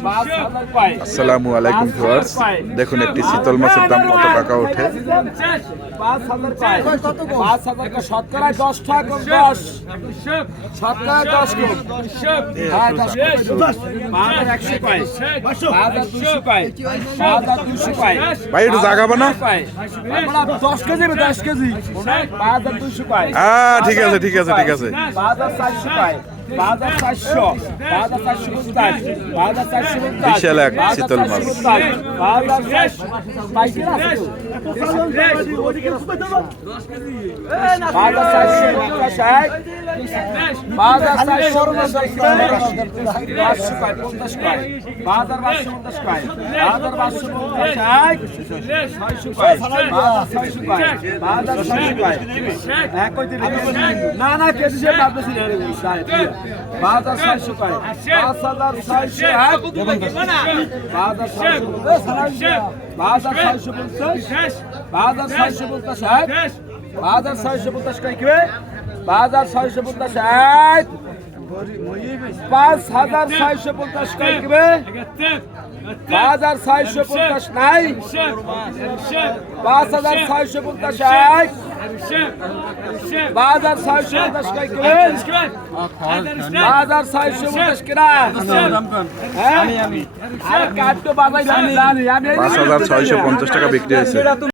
আসসালামু আলাইকুম ভিউয়ার্স, দেখুন একটি শীতল মাছের দাম কত টাকা ওঠে। 5,000 পায় 5,000 কা শতকরা 10 টাকা কম 10 শতকরা 10 কম হ্যাঁ 10 5,100 পায় 5,200 পায় 5,200 পায় ভাই একটু জাগাবো না? আমরা 10 কেজি 10 কেজি 5,200 পায় ঠিক আছে ঠিক আছে ঠিক আছে। 5,400 পায় 5,400 5,450 5,450 বিশাল এক শীতল মাছ। না না কেজি বাজার 600 পায় 5,600 বাজার 650 বাজার 650 বাজার 650 কই কি বাজার 650 5,650 কই কি বাজার 650 নাই 5,650 বাজার 650 কই কি বাজার 650 কিনা আমি কাটতো বাজাই জানি আমি 5,650 টাকা বিক্রি হয়েছে।